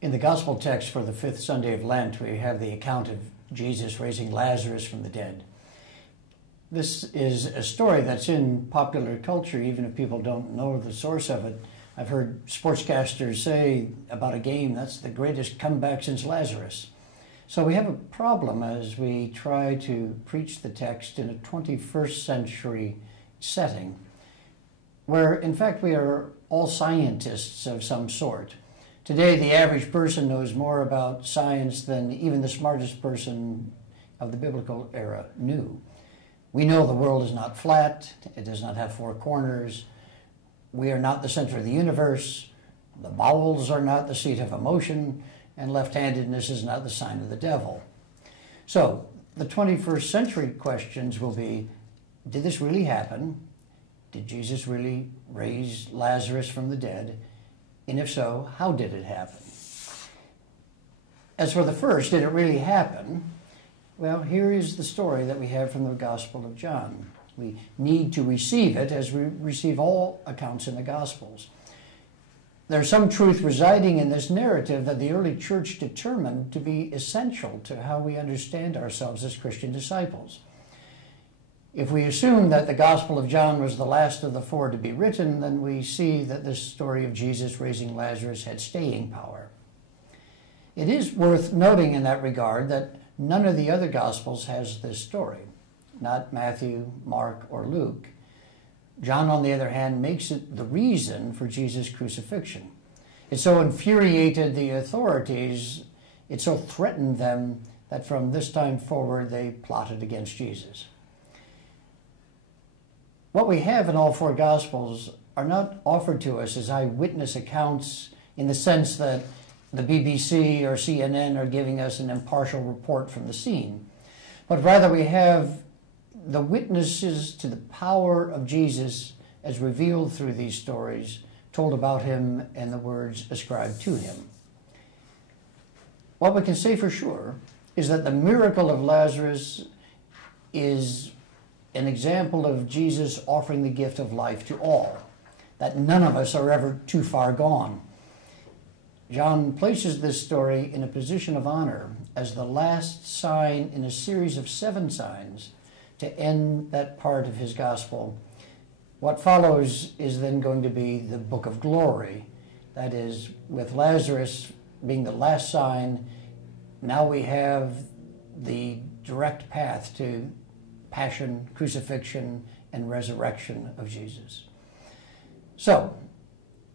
In the gospel text for the fifth Sunday of Lent, we have the account of Jesus raising Lazarus from the dead. This is a story that's in popular culture, even if people don't know the source of it. I've heard sportscasters say about a game, that's the greatest comeback since Lazarus. So we have a problem as we try to preach the text in a 21st century setting, where in fact we are all scientists of some sort. Today, the average person knows more about science than even the smartest person of the biblical era knew. We know the world is not flat, it does not have four corners, we are not the center of the universe, the bowels are not the seat of emotion, and left-handedness is not the sign of the devil. So, the 21st century questions will be, did this really happen? Did Jesus really raise Lazarus from the dead? And if so, how did it happen? As for the first, did it really happen? Well, here is the story that we have from the Gospel of John. We need to receive it as we receive all accounts in the Gospels. There's some truth residing in this narrative that the early church determined to be essential to how we understand ourselves as Christian disciples. If we assume that the Gospel of John was the last of the four to be written, then we see that this story of Jesus raising Lazarus had staying power. It is worth noting in that regard that none of the other Gospels has this story, not Matthew, Mark, or Luke. John, on the other hand, makes it the reason for Jesus' crucifixion. It so infuriated the authorities, it so threatened them, that from this time forward they plotted against Jesus. What we have in all four Gospels are not offered to us as eyewitness accounts in the sense that the BBC or CNN are giving us an impartial report from the scene, but rather we have the witnesses to the power of Jesus as revealed through these stories, told about him and the words ascribed to him. What we can say for sure is that the miracle of Lazarus is an example of Jesus offering the gift of life to all, that none of us are ever too far gone. John places this story in a position of honor as the last sign in a series of 7 signs to end that part of his gospel. What follows is then going to be the book of glory. That is, with Lazarus being the last sign, now we have the direct path to passion, crucifixion, and resurrection of Jesus. So,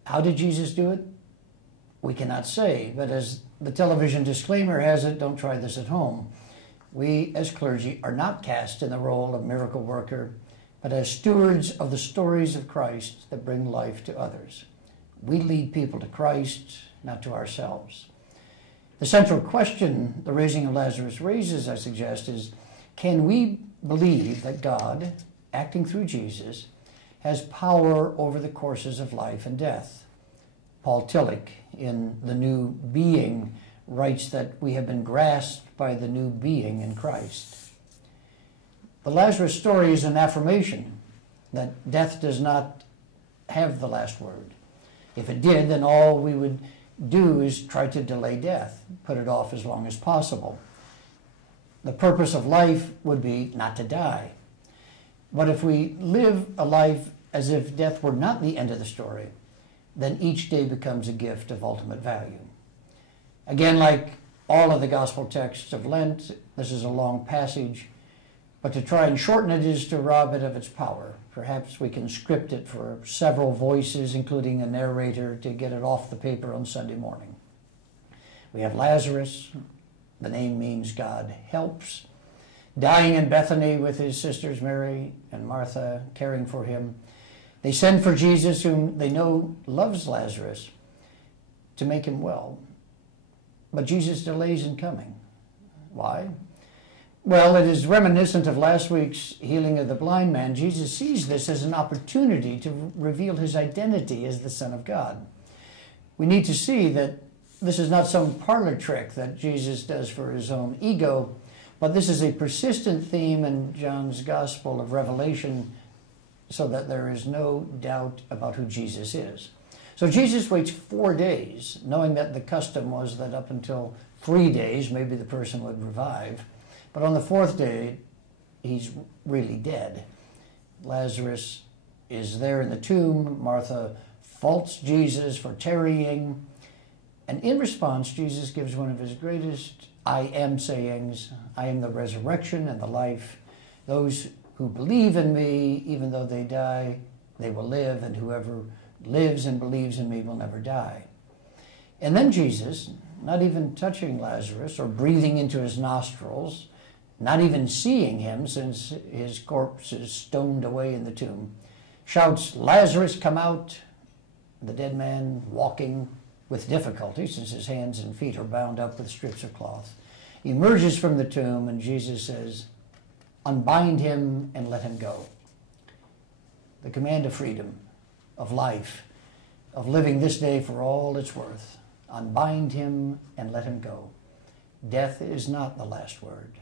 how did Jesus do it? We cannot say, but as the television disclaimer has it, don't try this at home. We, as clergy, are not cast in the role of miracle worker, but as stewards of the stories of Christ that bring life to others. We lead people to Christ, not to ourselves. The central question the raising of Lazarus raises, I suggest, is, can we believe that God, acting through Jesus, has power over the courses of life and death? Paul Tillich, in The New Being, writes that we have been grasped by the new being in Christ. The Lazarus story is an affirmation that death does not have the last word. If it did, then all we would do is try to delay death, put it off as long as possible. The purpose of life would be not to die. But if we live a life as if death were not the end of the story, then each day becomes a gift of ultimate value. Again, like all of the gospel texts of Lent, this is a long passage, but to try and shorten it is to rob it of its power. Perhaps we can script it for several voices, including a narrator, to get it off the paper on Sunday morning. We have Lazarus. The name means God helps. Dying in Bethany with his sisters Mary and Martha, caring for him. They send for Jesus, whom they know loves Lazarus, to make him well. But Jesus delays in coming. Why? Well, it is reminiscent of last week's healing of the blind man. Jesus sees this as an opportunity to reveal his identity as the Son of God. We need to see that this is not some parlor trick that Jesus does for his own ego, but this is a persistent theme in John's Gospel of Revelation, so that there is no doubt about who Jesus is. So Jesus waits 4 days, knowing that the custom was that up until 3 days, maybe the person would revive. But on the 4th day, he's really dead. Lazarus is there in the tomb. Martha faults Jesus for tarrying. And in response, Jesus gives one of his greatest I am sayings. I am the resurrection and the life. Those who believe in me, even though they die, they will live, and whoever lives and believes in me will never die. And then Jesus, not even touching Lazarus or breathing into his nostrils, not even seeing him since his corpse is stoned away in the tomb, shouts, "Lazarus, come out!" The dead man, walking with difficulty since his hands and feet are bound up with strips of cloth, emerges from the tomb, and Jesus says, "Unbind him and let him go." The command of freedom, of life, of living this day for all it's worth. Unbind him and let him go. Death is not the last word.